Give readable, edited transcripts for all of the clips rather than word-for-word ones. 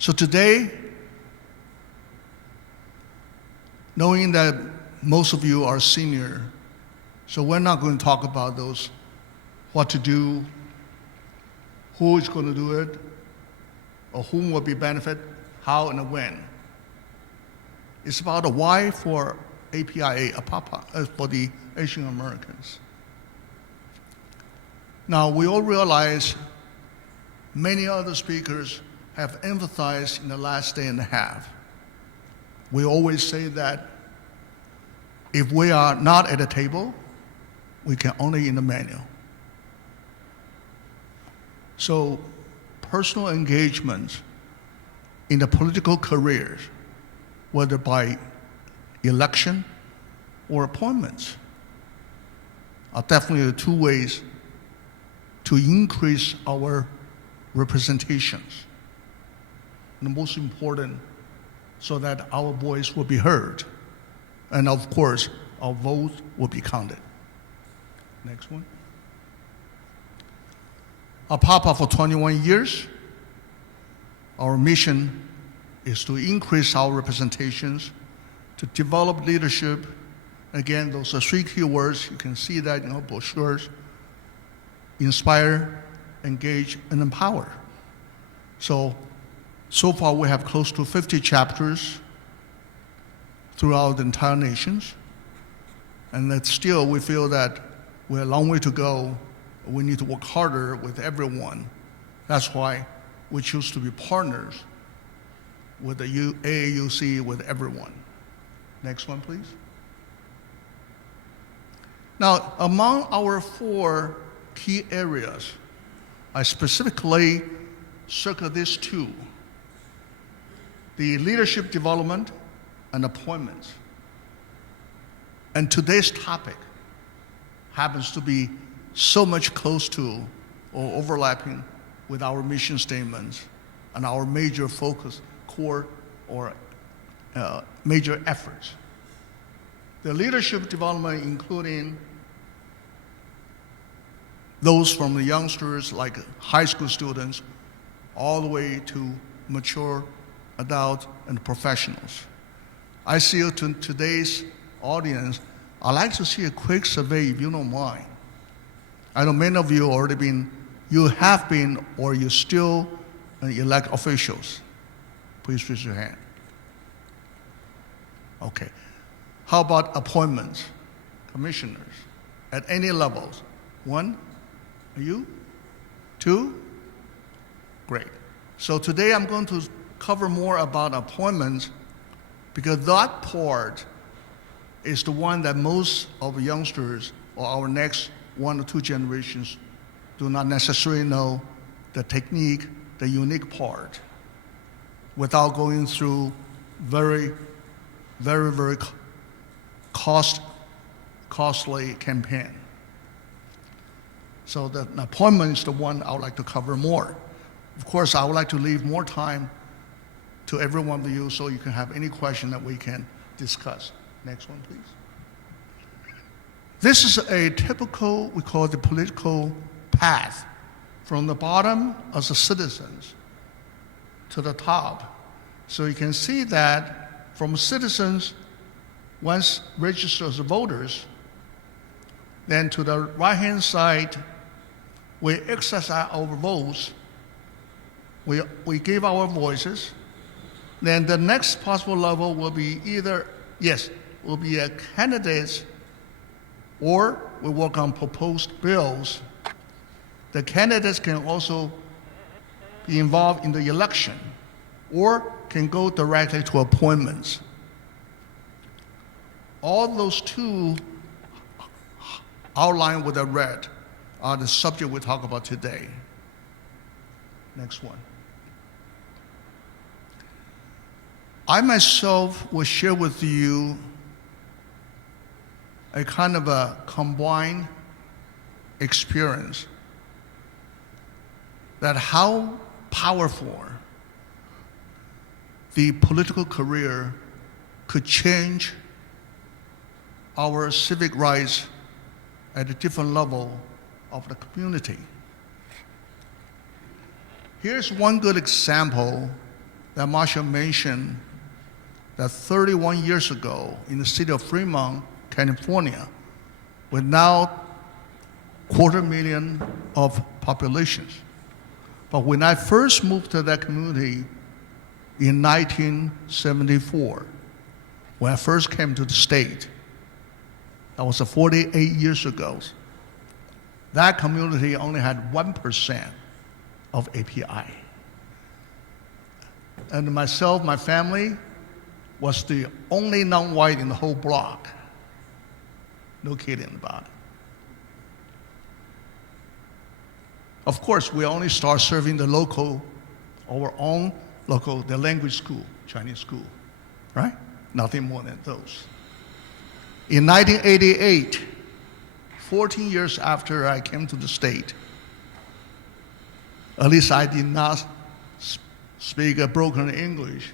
So today, knowing that most of you are senior, so we're not going to talk about those, what to do, who is going to do it, or whom will be benefit, how and when. It's about a why for APIA, for the Asian Americans. Now, we all realize many other speakers have emphasized in the last day and a half. We always say that if we are not at the table, we can only in the menu. So personal engagement in the political careers, whether by election or appointments, are definitely the two ways to increase our representations. And the most important, so that our voice will be heard. And of course, our vote will be counted. Next one. APAPA for 21 years, our mission is to increase our representations, to develop leadership. Again, those are three key words. You can see that in our brochures. Inspire, engage, and empower. So far we have close to 50 chapters throughout the entire nations. And that still we feel that we're a long way to go. We need to work harder with everyone. That's why we choose to be partners with the AAUC, with everyone. Next one, please. Now, among our 4 key areas, I specifically circle these 2: the leadership development and appointments. And today's topic happens to be so much close to or overlapping with our mission statements and our major focus, core or major efforts. The leadership development, including those from the youngsters like high school students all the way to mature adults and professionals. I see today's audience, I'd like to see a quick survey if you don't mind. I know many of you have been or you still elect officials. Please raise your hand. Okay. How about appointments? Commissioners at any levels? 1? Are you? 2? Great. So today I'm going to cover more about appointments because that part is the one that most of the youngsters or our next 1 or 2 generations do not necessarily know the technique, the unique part, without going through very costly campaign. So the appointment is the one I would like to cover more. Of course, I would like to leave more time to every one of you so you can have any question that we can discuss. Next one, please. This is a typical, we call it the political path, from the bottom as the citizens to the top. So you can see that from citizens, once registered as voters, then to the right-hand side, we exercise our votes, we give our voices, then the next possible level will be either, will be a candidates, or we work on proposed bills. The candidates can also be involved in the election or can go directly to appointments. All those 2 outlined with the red are the subject we talk about today. Next one. I myself will share with you a kind of a combined experience that how powerful the political career could change our civic rights at a different level of the community. Here's one good example that Marshall mentioned that 31 years ago in the city of Fremont, California, with now 250,000 of populations. But when I first moved to that community in 1974, when I first came to the state, that was 48 years ago, that community only had 1% of API. And myself, my family, was the only non-white in the whole block. No kidding about it. Of course, we only start serving the local, our own local, the language school, Chinese school, right? Nothing more than those. In 1988, 14 years after I came to the state, at least I did not speak a broken English.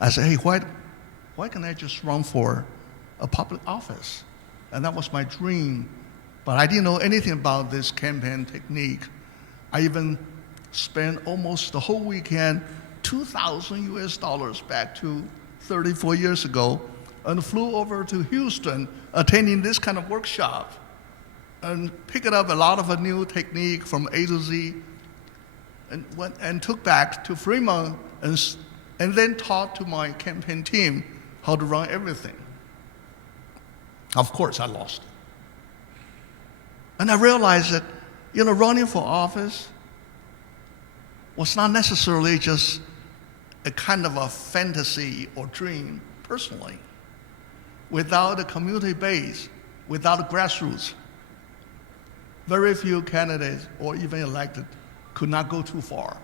I said, hey, why can't I just run for a public office? And that was my dream. But I didn't know anything about this campaign technique. I even spent almost the whole weekend, $2,000 back to 34 years ago, and flew over to Houston attending this kind of workshop and picked up a lot of a new technique from A to Z and took back to Fremont and then taught to my campaign team how to run everything. Of course, I lost. And I realized that, running for office was not necessarily just a kind of a fantasy or dream personally. Without a community base, without a grassroots, very few candidates or even elected could not go too far.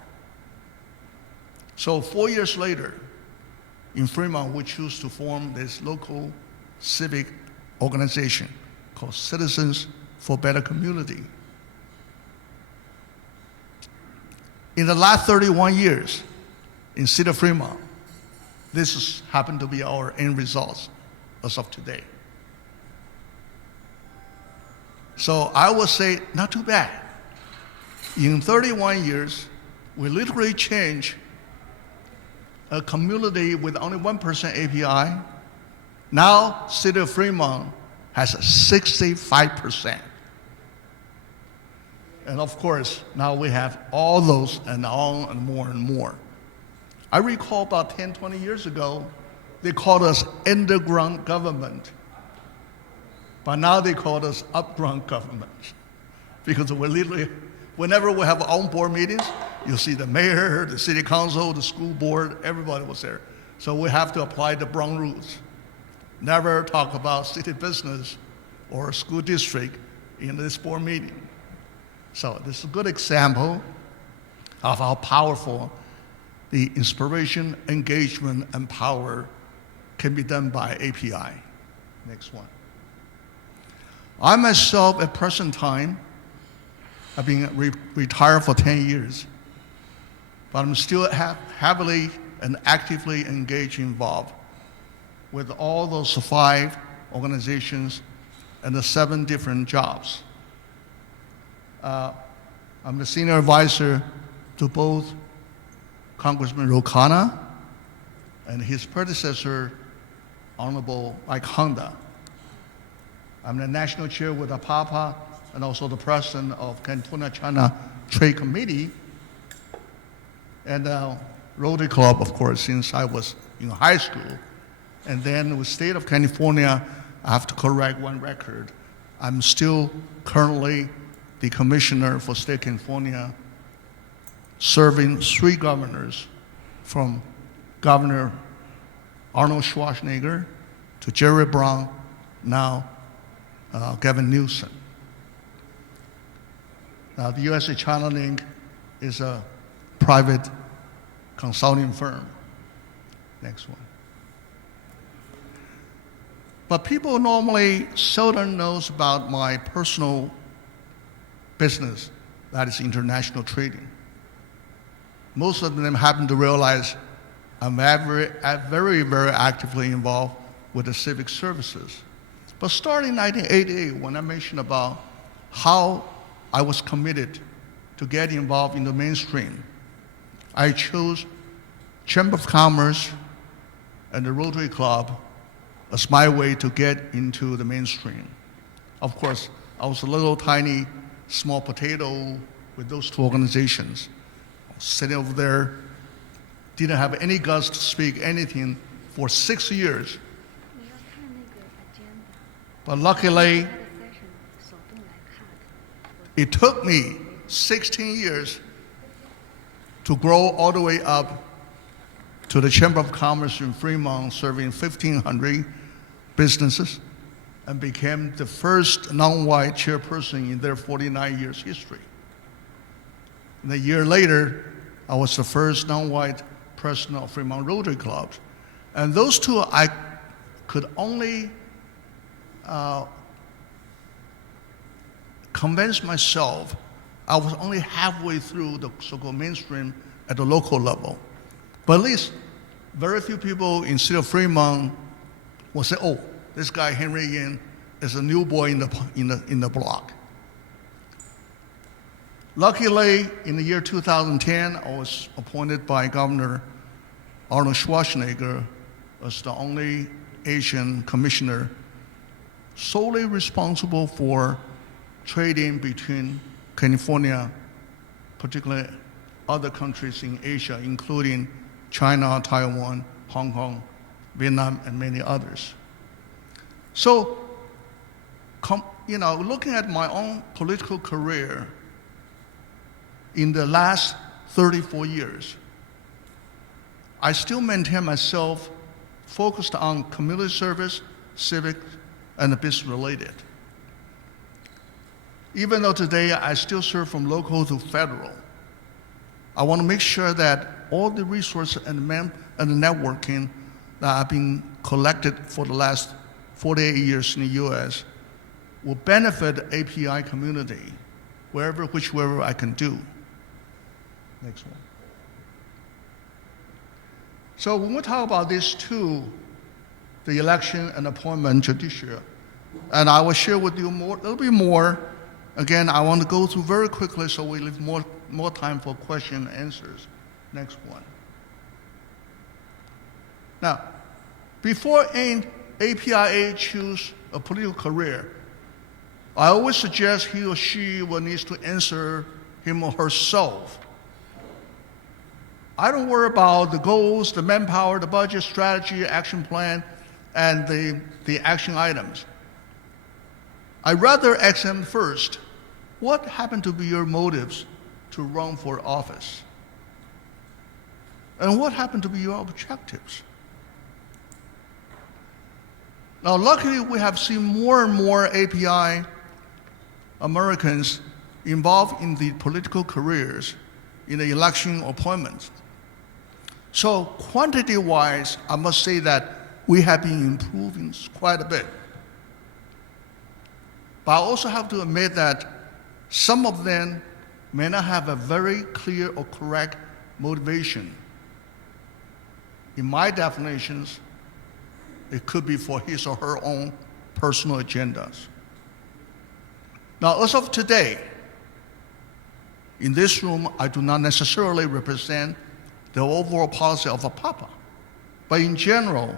So 4 years later, in Fremont, we choose to form this local civic organization called Citizens for Better Community. In the last 31 years in city of Fremont, this has happened to be our end results as of today. So I would say, not too bad. In 31 years, we literally changed a community with only 1% API. Now, city of Fremont has a 65%. And of course, now we have all those and on and more and more. I recall about 10, 20 years ago, they called us underground government. But now they call us upground government. Because we're literally, whenever we have our own board meetings, you'll see the mayor, the city council, the school board, everybody was there. So we have to apply the Brown rules. Never talk about city business or school district in this board meeting. So this is a good example of how powerful the inspiration, engagement, and power can be done by API. Next one. I myself, at present time, I've been retired for 10 years, but I'm still heavily and actively engaged, involved with all those 5 organizations and the 7 different jobs. I'm the senior advisor to both Congressman Rokana and his predecessor, Honorable Ike Honda. I'm the national chair with APAPA and also the president of California-China Trade Committee and Rotary Club, of course, since I was in high school. And then with state of California, I have to correct one record. I'm still currently the commissioner for state of California, serving 3 governors, from Governor Arnold Schwarzenegger to Jerry Brown, now Gavin Newsom. Now the USA China Link is a private consulting firm. Next one. But people normally seldom knows about my personal business, that is international trading. Most of them happen to realize I'm very, very actively involved with the civic services. But starting in 1988, when I mentioned about how I was committed to get involved in the mainstream, I chose Chamber of Commerce and the Rotary Club as my way to get into the mainstream. Of course, I was a little tiny, small potato with those two organizations. I was sitting over there, didn't have any guts to speak anything for 6 years. But luckily, it took me 16 years to grow all the way up to the Chamber of Commerce in Fremont, serving 1,500 businesses, and became the first non-white chairperson in their 49 years history. And a year later, I was the first non-white president of Fremont Rotary Club. And those two, I could only convince myself I was only halfway through the so-called mainstream at the local level. But at least very few people in the city of Fremont will say, oh, this guy Henry Yin is a new boy in the block. Luckily, in the year 2010, I was appointed by Governor Arnold Schwarzenegger as the only Asian commissioner solely responsible for trading between California, particularly other countries in Asia, including China, Taiwan, Hong Kong, Vietnam, and many others. So, looking at my own political career in the last 34 years, I still maintain myself focused on community service, civic, and business related. Even though today I still serve from local to federal, I want to make sure that all the resources and the networking that have been collected for the last 48 years in the U.S. will benefit the API community, whichever I can do. Next one. So when we talk about these two, the election and appointment judiciary, and I will share with you a little bit more. Again, I want to go through very quickly so we leave more time for question and answers. Next one. Now, before an APIA choose a political career, I always suggest he or she will need to answer him or herself. I don't worry about the goals, the manpower, the budget, strategy, action plan, and the action items. I'd rather ask them first, what happened to be your motives to run for office? And what happened to be your objectives? Now, luckily, we have seen more and more API Americans involved in the political careers, in the election appointments. So quantity-wise, I must say that we have been improving quite a bit. But I also have to admit that some of them may not have a very clear or correct motivation. In my definitions, it could be for his or her own personal agendas. Now, as of today, in this room, I do not necessarily represent the overall policy of a PAPA. But in general,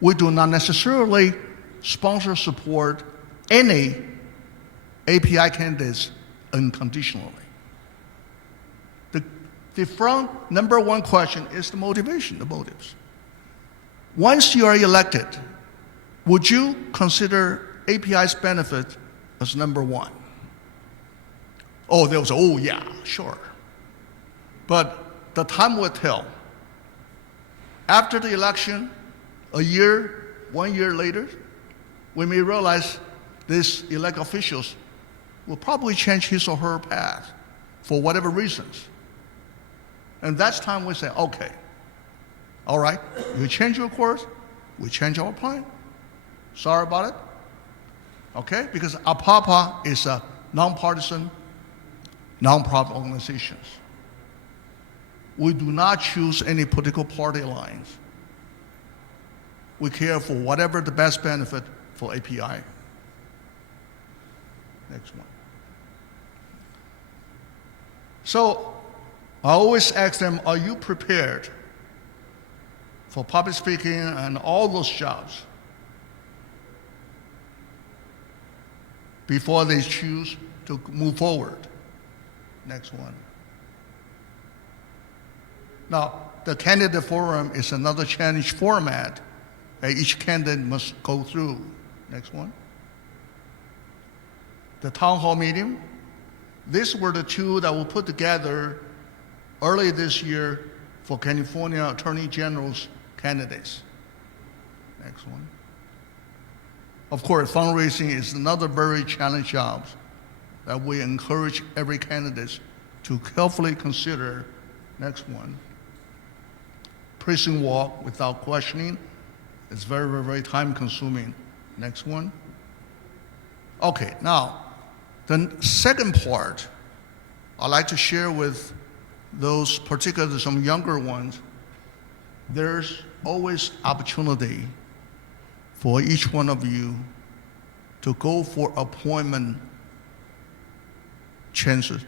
we do not necessarily sponsor support any API candidates unconditionally. The front number one question is the motivation, the motives. Once you are elected, would you consider API's benefit as number one? Oh, they'll say, oh yeah, sure. But the time will tell. After the election, a year, 1 year later, we may realize these elected officials will probably change his or her path for whatever reasons. And that's time we say, okay, all right, you change your course, we change our plan. Sorry about it. Okay, because APAPA is a nonpartisan, nonprofit organization. We do not choose any political party lines. We care for whatever the best benefit for API. Next one. So I always ask them, are you prepared for public speaking and all those jobs before they choose to move forward. Next one. Now, the candidate forum is another challenge format that each candidate must go through. Next one. The town hall meeting. These were the two that were put together early this year for California Attorney General's candidates. Next one. Of course, fundraising is another very challenging job that we encourage every candidate to carefully consider. Next one. Precinct walk without questioning is very, very, very time consuming. Next one. Okay, now, the second part I'd like to share with those, particularly some younger ones, there's always opportunity for each one of you to go for appointment chances.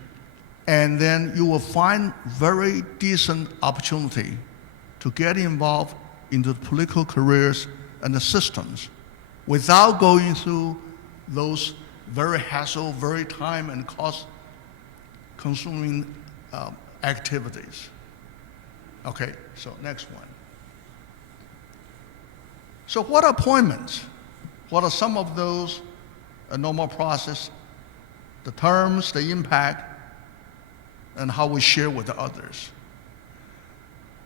And then you will find very decent opportunity to get involved into the political careers and the systems without going through those very hassle, very time and cost consuming activities. Okay, so next one. So what are appointments? What are some of those normal process, the terms, the impact, and how we share with others?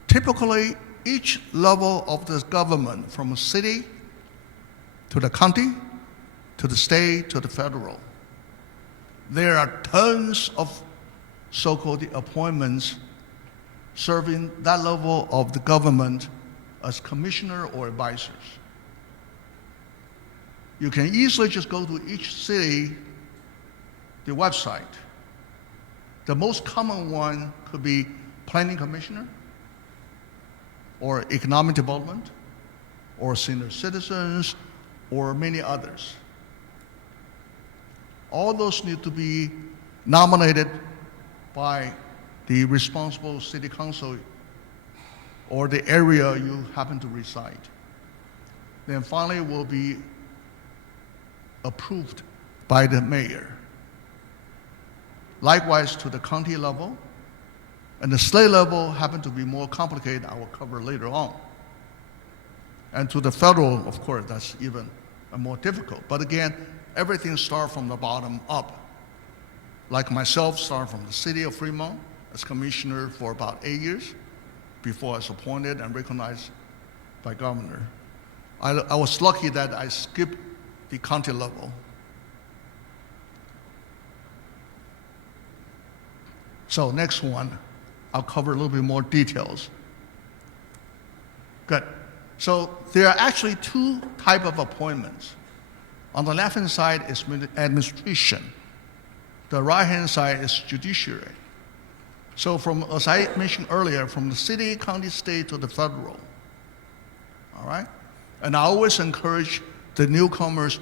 Typically, each level of the government, from the city to the county, to the state, to the federal, there are tons of so-called appointments serving that level of the government as commissioner or advisors. You can easily just go to each city, the website. The most common one could be planning commissioner, or economic development, or senior citizens, or many others. All those need to be nominated by the responsible city council or the area you happen to reside. Then finally will be approved by the mayor. Likewise to the county level, and the state level happen to be more complicated, I will cover later on. And to the federal, of course, that's even more difficult. But again, everything starts from the bottom up. Like myself, started from the city of Fremont as commissioner for about 8 years before I was appointed and recognized by governor. I was lucky that I skipped the county level. So next one, I'll cover a little bit more details. Good. So there are actually two types of appointments. On the left-hand side is administration. The right-hand side is judiciary. So from, as I mentioned earlier, from the city, county, state to the federal. All right? And I always encourage the newcomers,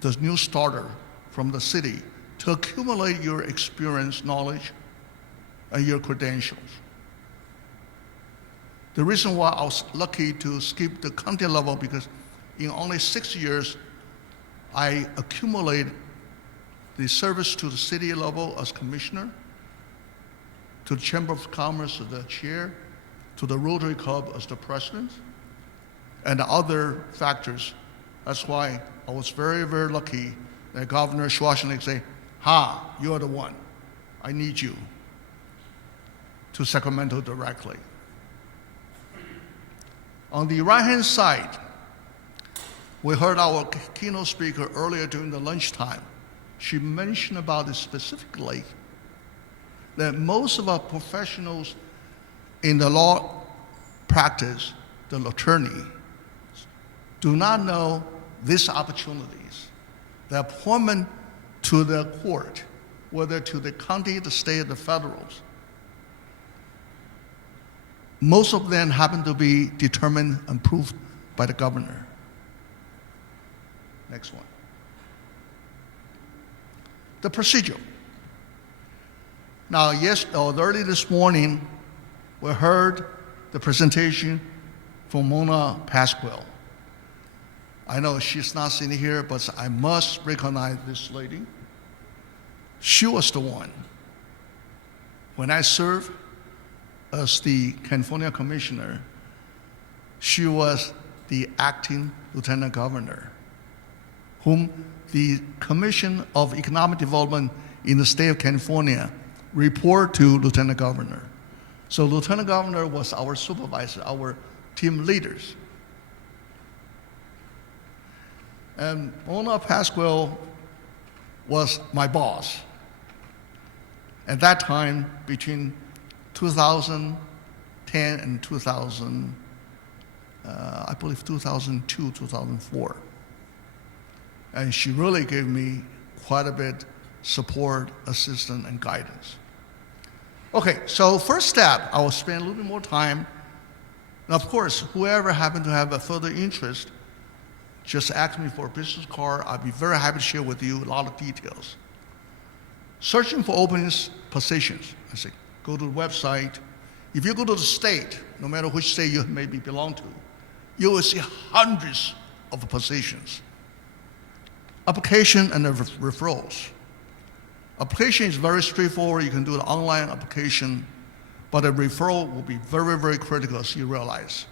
the new starter from the city, to accumulate your experience, knowledge, and your credentials. The reason why I was lucky to skip the county level, because in only 6 years, I accumulated the service to the city level as commissioner, to the Chamber of Commerce as the chair, to the Rotary Club as the president, and other factors. That's why I was very, very lucky that Governor Schwarzenegger said, you're the one. I need you to Sacramento directly. On the right-hand side, we heard our keynote speaker earlier during the lunchtime. She mentioned about it specifically, that most of our professionals in the law practice, the attorney, do not know these opportunities. The appointment to the court, whether to the county, the state, or the federals, most of them happen to be determined and approved by the governor. Next one. The procedure. Now, early this morning, we heard the presentation from Mona Pasquale. I know she's not sitting here, but I must recognize this lady. She was the one. When I served as the California Commissioner, she was the acting Lieutenant Governor, whom the Commission of Economic Development in the state of California report to Lieutenant Governor. So Lieutenant Governor was our supervisor, our team leaders. And Mona Pasquale was my boss. At that time, between 2010 and 2000, I believe 2002, 2004. And she really gave me quite a bit support, assistance, and guidance. Okay, so first step, I will spend a little bit more time. And of course, whoever happened to have a further interest, just ask me for a business card. I'll be very happy to share with you a lot of details. Searching for open positions. I say, go to the website. If you go to the state, no matter which state you maybe belong to, you will see hundreds of positions. Application and referrals. Application is very straightforward. You can do an online application, but a referral will be very, very critical, as you realize.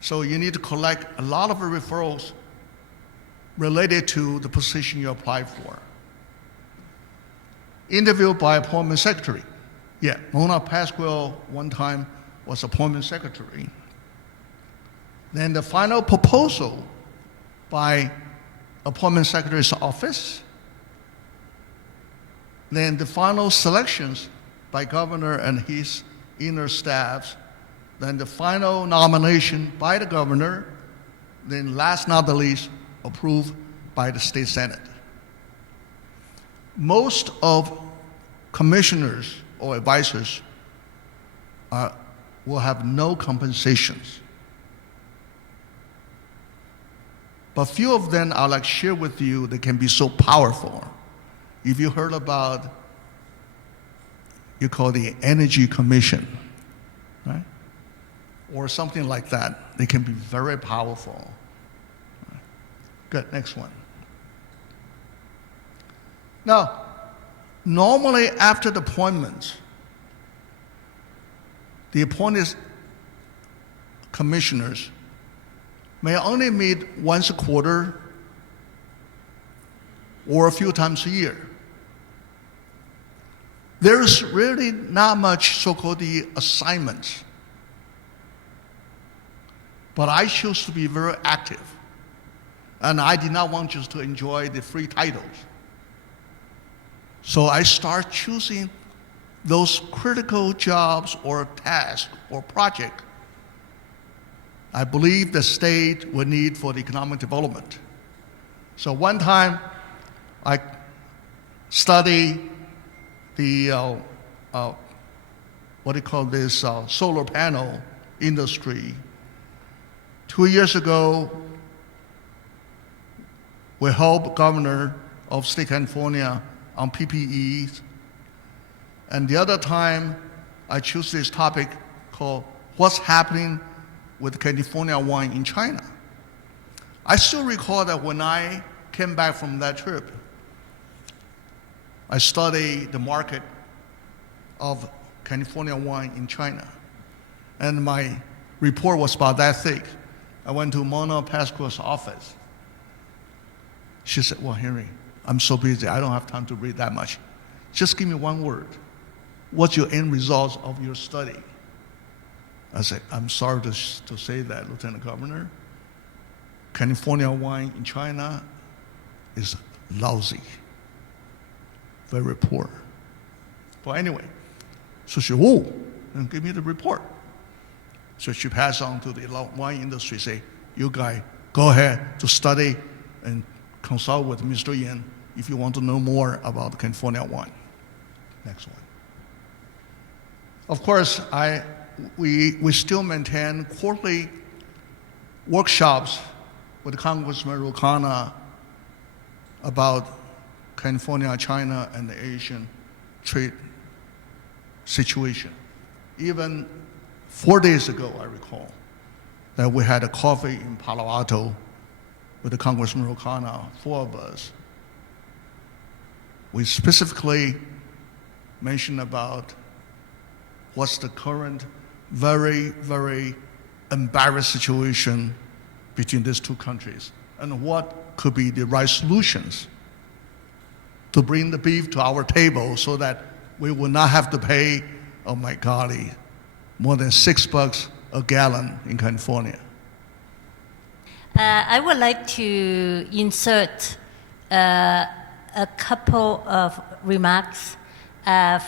So you need to collect a lot of referrals related to the position you apply for. Interview by appointment secretary. Yeah, Mona Pasquale one time was appointment secretary. Then the final proposal by appointment secretary's office. Then the final selections by governor and his inner staffs. Then the final nomination by the governor. Then last not the least, approved by the state senate. Most of commissioners or advisors will have no compensations. But few of them I'll like share with you, they can be so powerful. If you heard about, you call the Energy Commission, right? Or something like that, they can be very powerful. Good, next one. Now, normally after the appointment, the appointed commissioners may only meet once a quarter or a few times a year. There's really not much so-called the assignments. But I chose to be very active. And I did not want just to enjoy the free titles. So I start choosing those critical jobs or tasks or projects I believe the state would need for the economic development. So one time, I studied the, what do you call this, solar panel industry. 2 years ago, we helped governor of state California on PPEs. And the other time, I chose this topic called What's Happening with California Wine in China. I still recall that when I came back from that trip, I studied the market of California wine in China. And my report was about that thick. I went to Mona Pasquale's office. She said, well, Henry, I'm so busy, I don't have time to read that much. Just give me one word. What's your end results of your study? I said, I'm sorry to say that, Lieutenant Governor. California wine in China is lousy, very poor. But anyway, so she, and give me the report. So she passed on to the wine industry, say, you guys, go ahead to study and consult with Mr. Yan if you want to know more about California wine. Next one. Of course, we still maintain quarterly workshops with Congressman Rukana about California, China, and the Asian trade situation. Even 4 days ago, I recall, that we had a coffee in Palo Alto with the Congressman O'Connor, 4 of us. We specifically mentioned about what's the current very, very embarrassed situation between these 2 countries and what could be the right solutions to bring the beef to our table so that we will not have to pay, oh my golly, more than $6 a gallon in California. I would like to insert a couple of remarks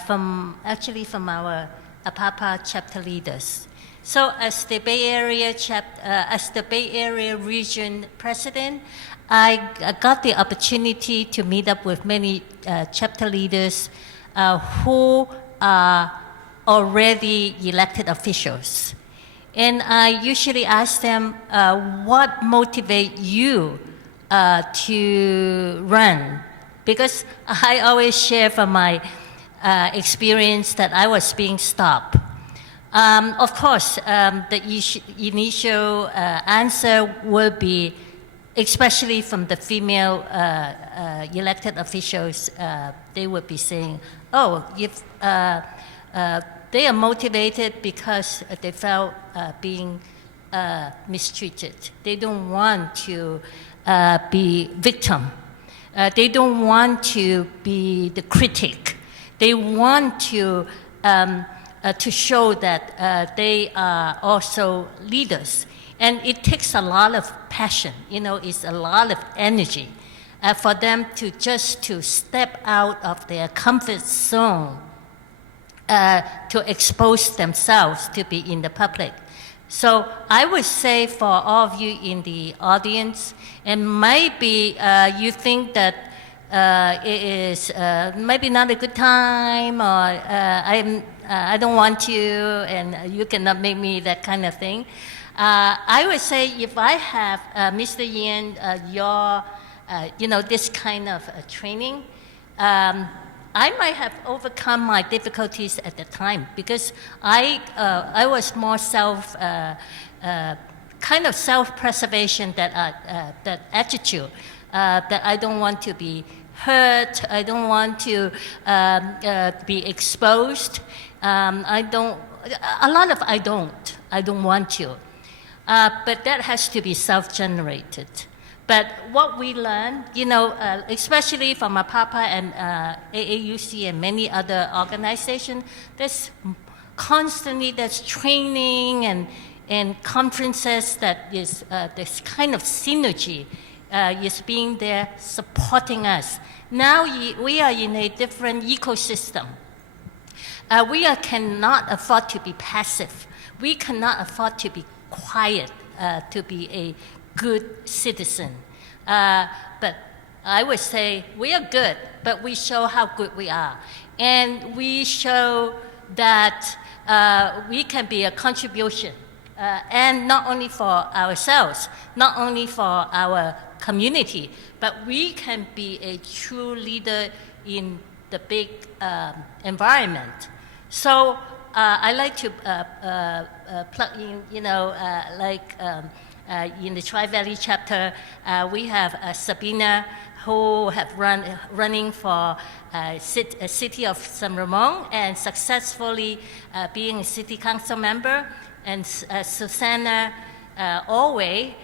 from our APAPA chapter leaders. So, as the Bay Area region president, I got the opportunity to meet up with many chapter leaders who are already elected officials. And I usually ask them, what motivates you to run? Because I always share from my experience that I was being stopped. Of course, the initial answer will be, especially from the female elected officials, they would be saying, oh, if they are motivated because they felt being mistreated. They don't want to be victim. They don't want to be the critic. They want to show that they are also leaders. And it takes a lot of passion, it's a lot of energy for them to step out of their comfort zone to expose themselves to be in the public. So I would say for all of you in the audience, and maybe you think that it is maybe not a good time, or I don't want to, and you cannot make me that kind of thing. I would say if I have Mr. Yin, this kind of training, I might have overcome my difficulties at the time because I was more kind of self-preservation, that attitude that I don't want to be hurt, I don't want to be exposed. I don't want to. But that has to be self-generated. But what we learn, especially from APAPA and AAUC and many other organizations, there's training and conferences that is this kind of synergy is being there supporting us. Now we are in a different ecosystem. We cannot afford to be passive. We cannot afford to be quiet, to be a good citizen. But I would say we are good, but we show how good we are. And we show that we can be a contribution, and not only for ourselves, not only for our community, but we can be a true leader in the big environment. So I like to plug in, in the Tri-Valley chapter, we have Sabina, who have running for city of San Ramon and successfully being a city council member, and Susanna Alway,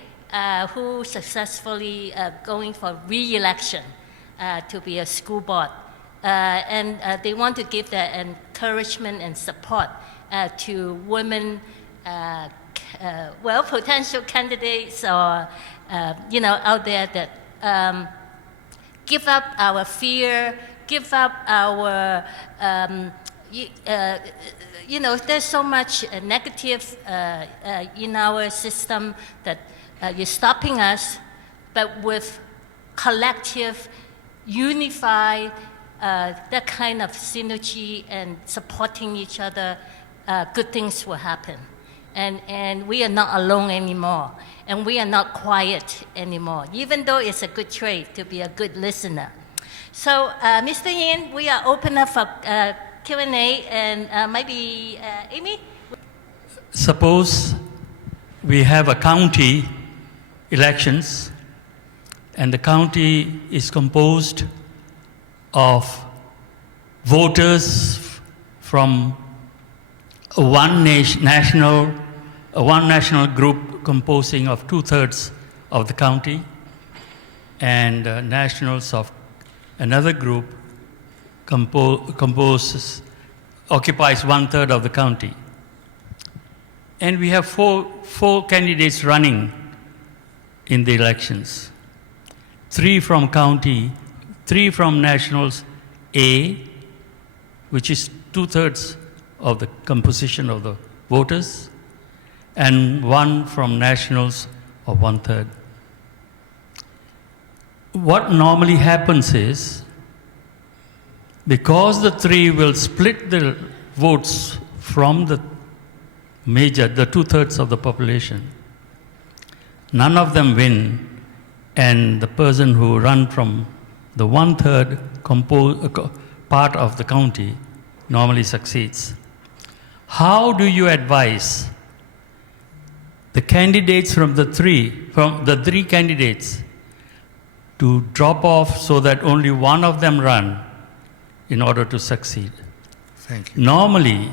who successfully going for re-election to be a school board. And they want to give the encouragement and support to women, potential candidates or, out there that give up our fear, give up our, there's so much negative in our system that is stopping us, but with collective, unified, that kind of synergy and supporting each other, good things will happen. And we are not alone anymore. And we are not quiet anymore, even though it's a good trait to be a good listener. So, Mr. Yin, we are open up for Q&A, and maybe Amy? Suppose we have a county elections, and the county is composed of voters from one national group composing of 2/3 of the county, and nationals of another group occupies 1/3 of the county. And we have four candidates running in the elections. 3 from county, 3 from nationals A, which is 2/3 of the composition of the voters, and 1 from nationals of 1/3. What normally happens is, because the 3 will split the votes from the 2/3 of the population, none of them win, and the person who run from the 1/3 part of the county normally succeeds. How do you advise the candidates from the three candidates to drop off so that only one of them run in order to succeed? Thank you. Normally,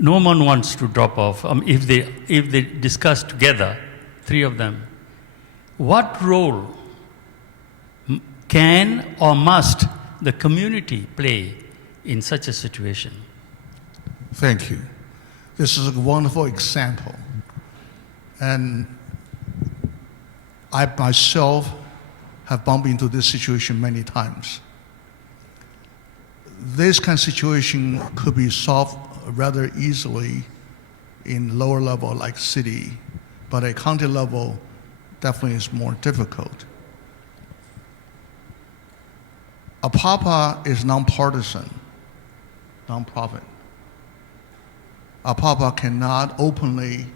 no one wants to drop off. If they discuss together, 3 of them, what role can or must the community play in such a situation? Thank you. This is a wonderful example. And I myself have bumped into this situation many times. This kind of situation could be solved rather easily in lower level like city, but at county level definitely is more difficult. APAPA is nonpartisan, nonprofit. APAPA cannot openly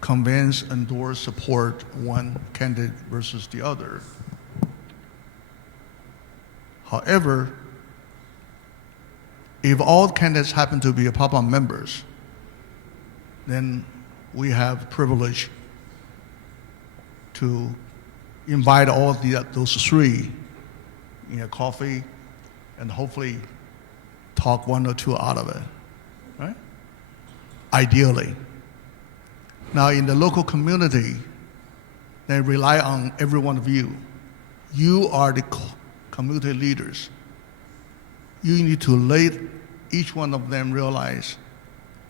convince, endorse, support one candidate versus the other. However, if all candidates happen to be APAPA members, then we have privilege to invite all those 3 in a coffee and hopefully talk 1 or 2 out of it, right? Ideally. Now in the local community, they rely on every one of you. You are the community leaders. You need to let each one of them realize,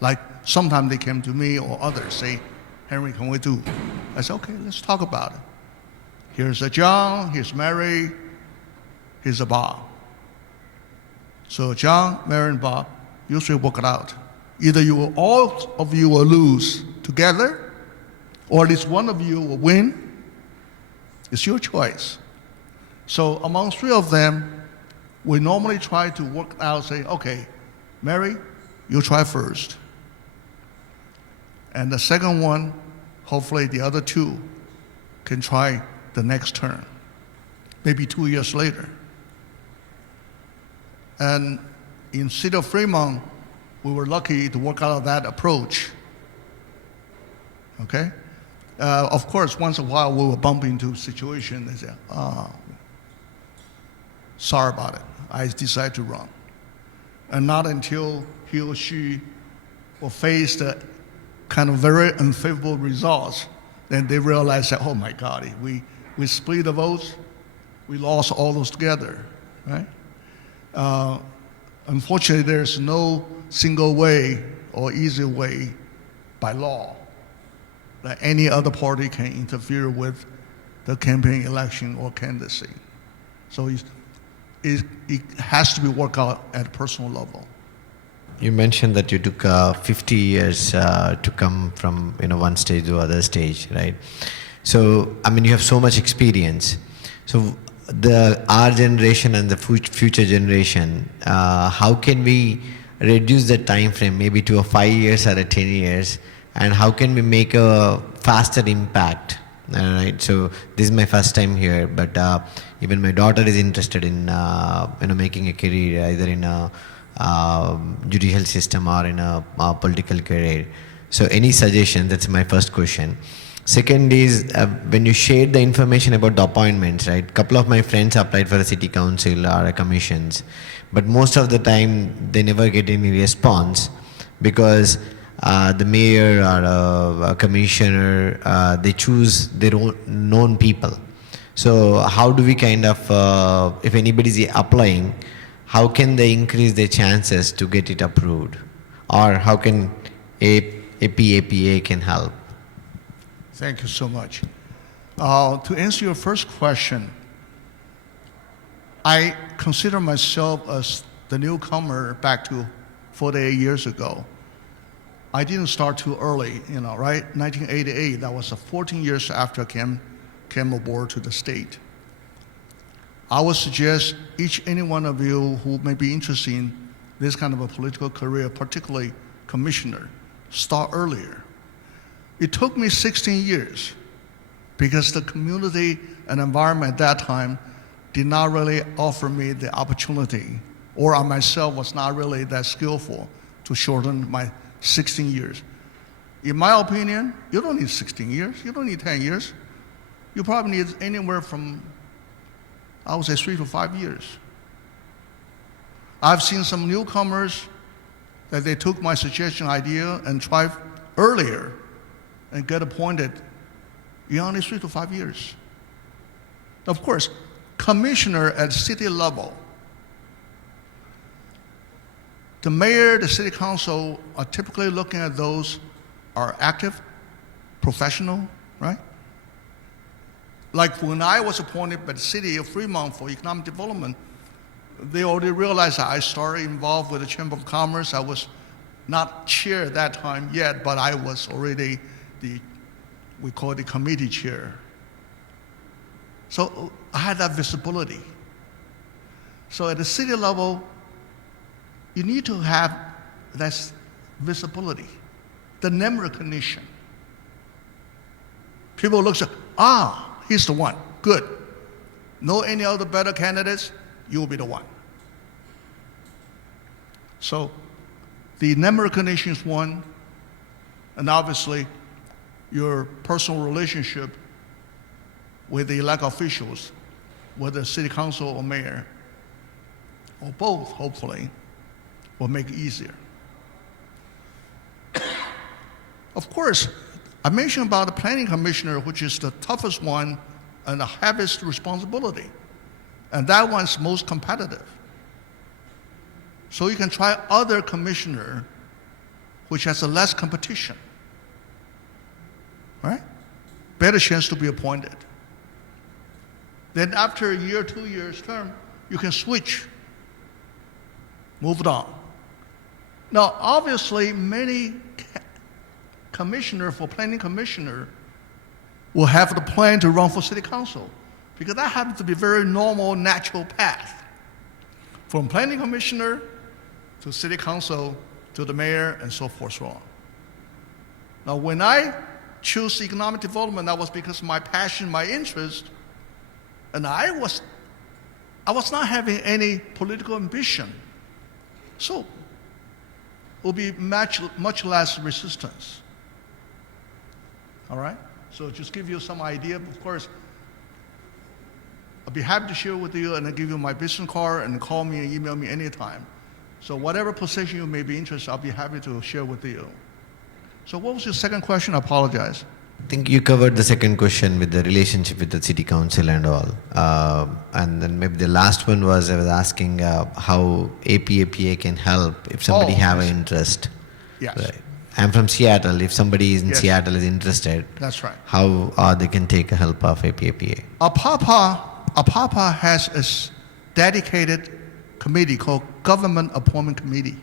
like sometimes they came to me or others say, Henry, can we do? I said, okay, let's talk about it. Here's a John, here's Mary, here's a Bob. So John, Mary, and Bob, you should work it out. Either all of you will lose together, or at least one of you will win. It's your choice. So among 3 of them, we normally try to work out, say, okay, Mary, you try first. And the second one, hopefully the other 2 can try the next turn, maybe 2 years later. And in city of Fremont, we were lucky to work out that approach. Okay? Of course, once in a while we will bump into a situation and say, sorry about it, I decided to run. And not until he or she will face the kind of very unfavorable results, then they realize that, oh my God, we split the votes, we lost all those together, right? Unfortunately, there's no single way or easy way by law that any other party can interfere with the campaign election or candidacy. So it has to be worked out at a personal level. You mentioned that you took 50 years to come from one stage to other stage, right? So, I mean, you have so much experience. So, our generation and the future generation, how can we reduce the time frame, maybe to a 5 years or a 10 years, and how can we make a faster impact? Right. So this is my first time here, but even my daughter is interested in making a career either in a judicial system or in a political career. So any suggestion? That's my first question. Second is when you shared the information about the appointments, right? Couple of my friends applied for a city council or a commissions, but most of the time they never get any response because the mayor or a commissioner they choose their own known people. So how do we kind of, if anybody is applying, how can they increase their chances to get it approved, or how can APA can help? Thank you so much. To answer your first question, I consider myself as the newcomer back to 48 years ago. I didn't start too early, right? 1988, that was 14 years after I came aboard to the state. I would suggest any one of you who may be interested in this kind of a political career, particularly commissioner, start earlier. It took me 16 years because the community and environment at that time did not really offer me the opportunity, or I myself was not really that skillful to shorten my 16 years. In my opinion, you don't need 16 years. You don't need 10 years. You probably need anywhere from, I would say, 3 to 5 years. I've seen some newcomers that they took my suggestion idea and tried earlier and get appointed in only 3 to 5 years. Of course, commissioner at city level, the mayor, the city council are typically looking at those are active, professional, right? Like when I was appointed by the city of Fremont for economic development, they already realized that I started involved with the Chamber of Commerce. I was not chair at that time yet, but I was already we call it the committee chair. So I had that visibility. So at the city level, you need to have that visibility, the name recognition. People look and say, he's the one, good. No any other better candidates, you will be the one. So the name recognition is one, and obviously your personal relationship with the elected officials, whether city council or mayor, or both, hopefully, will make it easier. Of course, I mentioned about the planning commissioner, which is the toughest one and the heaviest responsibility. And that one's most competitive. So you can try other commissioner, which has a less competition, right? Better chance to be appointed. Then after a year, 2 years term, you can switch, move it on. Now, obviously, many commissioner for planning commissioner will have the plan to run for city council, because that happens to be a very normal, natural path. From planning commissioner to city council to the mayor and so forth, so on. Now, when I chose economic development, that was because of my passion, my interest, and I was not having any political ambition. So it will be much less resistance. All right? So just give you some idea. Of course, I'll be happy to share with you, and I'll give you my business card, and call me and email me anytime. So whatever position you may be interested, I'll be happy to share with you. So what was your second question? I apologize. I think you covered the second question with the relationship with the city council and all. And then maybe the last one was I was asking how APA can help if somebody have an interest. Yes. Right. I'm from Seattle. If somebody is in Yes. Seattle is interested, That's right. how they can take help of APA? APAPA has a dedicated committee called Government Appointment Committee.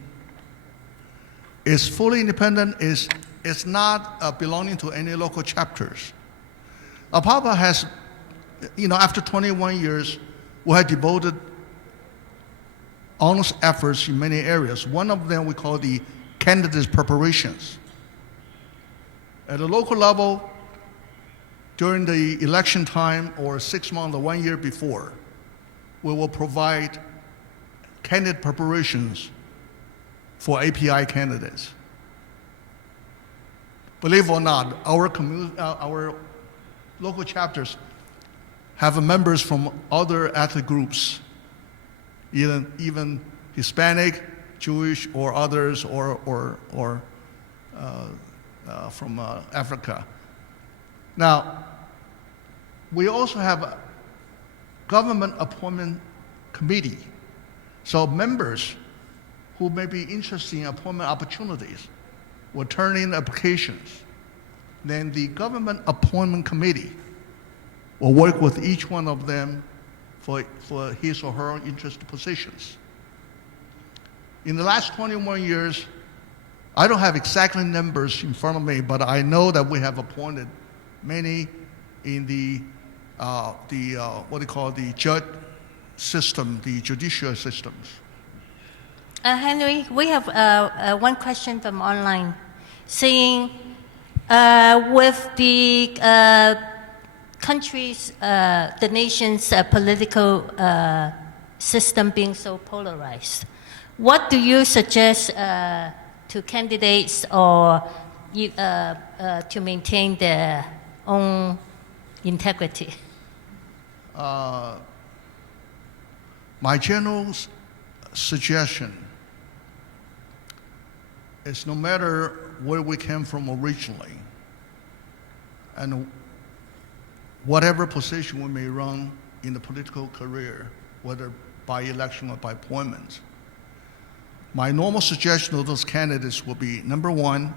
It's fully independent. It's not belonging to any local chapters. APAPA has, after 21 years, we have devoted honest efforts in many areas. One of them we call the candidate preparations. At the local level, during the election time or 6 months or 1 year before, we will provide candidate preparations for API candidates. believe it or not, our local chapters have members from other ethnic groups, even Hispanic, Jewish, or others, or from Africa. Now, we also have a government appointment committee. So members who may be interested in appointment opportunities will turn in applications. Then the government appointment committee will work with each one of them for his or her interest positions. In the last 21 years, I don't have exactly numbers in front of me, but I know that we have appointed many in the what they call the judge system, the judicial systems. Henry, we have one question from online saying, with the country's, the nation's political system being so polarized, what do you suggest to candidates or to maintain their own integrity? My general suggestion is no matter where we came from originally and whatever position we may run in the political career, whether by election or by appointment, my normal suggestion to those candidates will be, number one,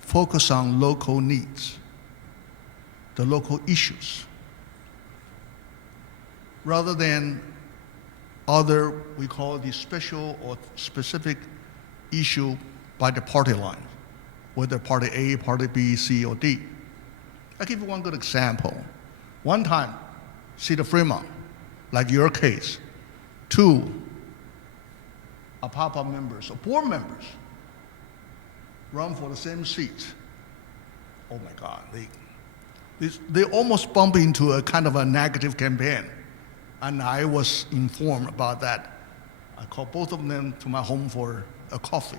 focus on local needs, the local issues, rather than other, we call the special or specific issue by the party line, whether party A, party B, C, or D. I'll give you one good example. One time, City of Fremont, like your case, two APAPA members or board members run for the same seat. Oh my God, they almost bump into a kind of a negative campaign. And I was informed about that. I called both of them to my home for a coffee.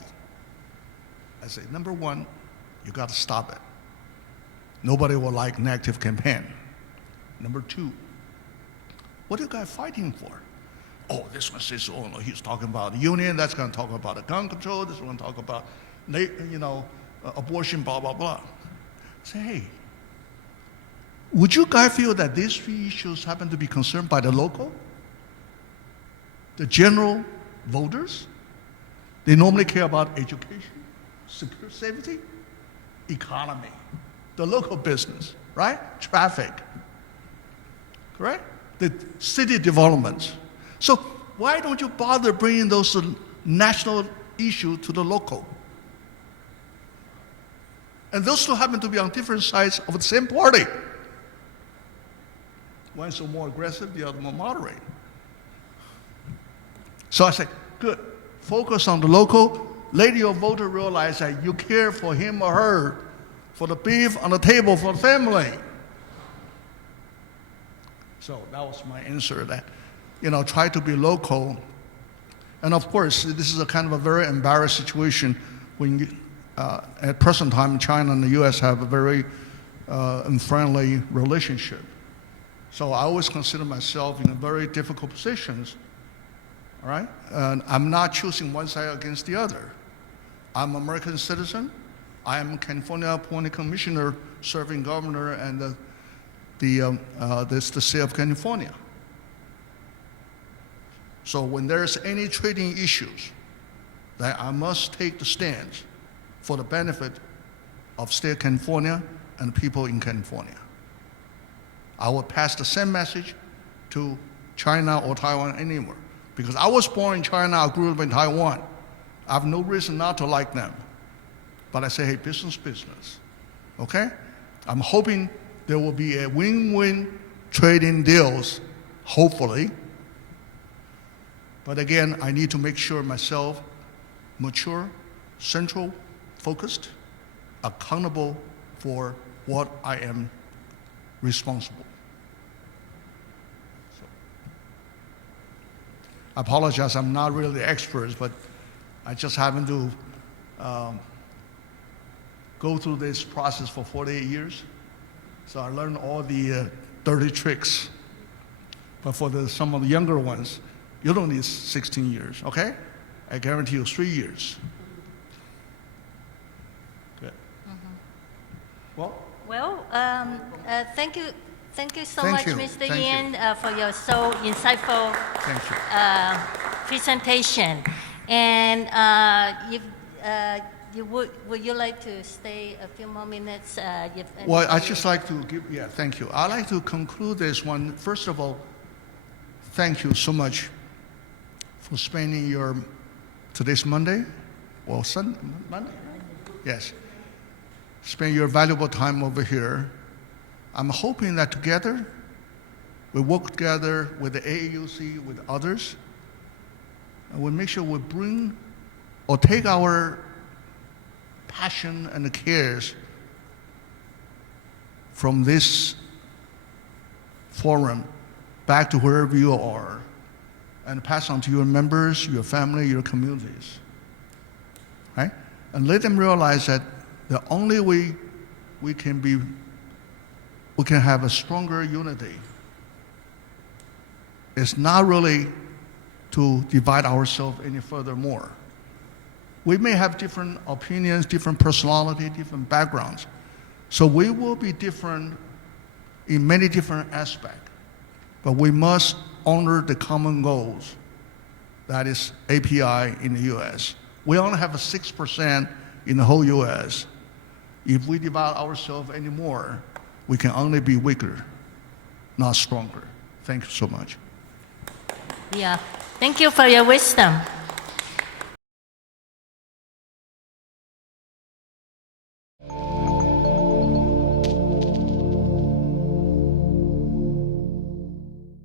I said, number one, you got to stop it. Nobody will like negative campaign. Number two, what are you guys fighting for? Oh, this one says, oh no, he's talking about the union. That's going to talk about the gun control. This one talk about, abortion, blah blah blah. Say, hey, would you guys feel that these three issues happen to be concerned by the local, the general voters? They normally care about education, security, safety, economy, the local business, right? Traffic, correct? The city development. So why don't you bother bringing those national issues to the local? And those two happen to be on different sides of the same party. One's more aggressive, the other more moderate. So I said, good, focus on the local. Let your voter realize that you care for him or her, for the beef on the table for the family. So that was my answer, that, try to be local. And of course, this is a kind of a very embarrassed situation when at present time, China and the US have a very unfriendly relationship. So I always consider myself in a very difficult positions, all right? And I'm not choosing one side against the other. I'm an American citizen. I am California appointed commissioner serving governor and the state of California. So when there's any trading issues, that I must take the stand for the benefit of state of California and people in California. I will pass the same message to China or Taiwan anywhere. Because I was born in China, I grew up in Taiwan. I have no reason not to like them. But I say, hey, business, okay? I'm hoping there will be a win-win trading deals, hopefully. But again, I need to make sure myself mature, central, focused, accountable for what I am responsible. So, I apologize, I'm not really the expert, but I just happen to go through this process for 48 years. So I learned all the dirty tricks. But for some of the younger ones, you don't need 16 years, okay? I guarantee you 3 years. Good. Well, Well, thank you so Thank much, you. Mr. Thank Yin, for your so insightful thank you. presentation. And would you like to stay a few more minutes? Well, I just like to give, thank you. I'd like to conclude this one. First of all, thank you so much for spending today's Monday, well, Monday, yes. Spend your valuable time over here. I'm hoping that together, we work together with the AAUC, with others, and we make sure we bring or take our passion and cares from this forum back to wherever you are and pass on to your members, your family, your communities, right? And let them realize that the only way we can have a stronger unity is not really to divide ourselves any further more. We may have different opinions, different personality, different backgrounds. So we will be different in many different aspects. But we must honor the common goals. That is API in the US. We only have a 6% in the whole US. If we divide ourselves anymore, we can only be weaker, not stronger. Thank you so much. Yeah, thank you for your wisdom.